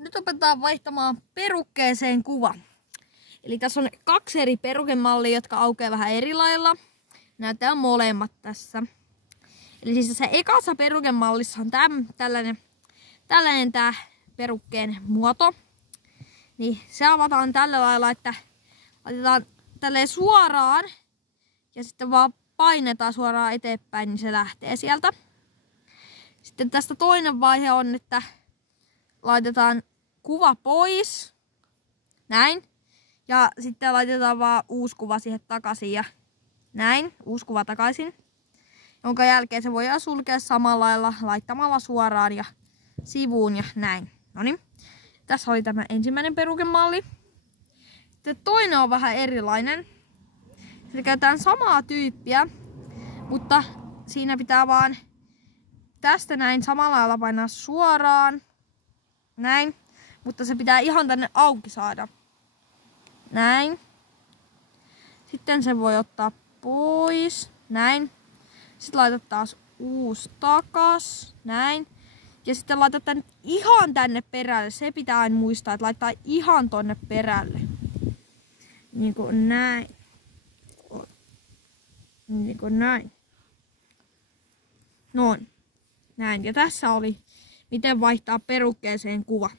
Nyt opetetaan vaihtamaan perukkeeseen kuva. Eli tässä on 2 eri perukemallia, jotka aukeaa vähän eri lailla. Näytetään molemmat tässä. Eli siis tässä ekassa perukemallissa on tällainen tää perukkeen muoto. Niin se avataan tällä lailla, että laitetaan tälleen suoraan ja sitten vaan painetaan suoraan eteenpäin, niin se lähtee sieltä. Sitten tästä toinen vaihe on, että laitetaan kuva pois. Näin. Ja sitten laitetaan vaan uusi kuva siihen takaisin ja näin. Uusi kuva takaisin. Jonka jälkeen se voidaan sulkea samalla lailla laittamalla suoraan ja sivuun ja näin. Noniin. Tässä oli tämä ensimmäinen perukemalli. Sitten toinen on vähän erilainen. Siinä käytetään samaa tyyppiä, mutta siinä pitää vaan tästä näin samalla lailla painaa suoraan. Näin. Mutta se pitää ihan tänne auki saada. Näin. Sitten se voi ottaa pois. Näin. Sitten laitat taas uusi takas. Näin. Ja sitten laitat tän ihan tänne perälle. Se pitää aina muistaa, että laittaa ihan tonne perälle. Niin kuin näin. Niin kuin näin. Noin. Näin. Ja tässä oli, miten vaihtaa perukkeeseen kuva.